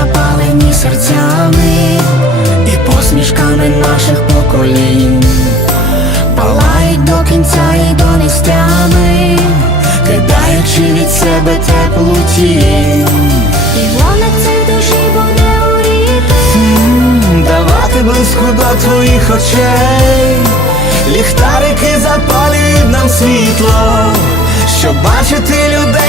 запалені серцями і посмішками наших поколінь палають до кінця і до нестями, кидаючи від себе теплу тінь. і вогник цей душі буде горіти. М, Давати близько до твоїх очей, ліхтарики запалюють нам світло, щоб бачити людей.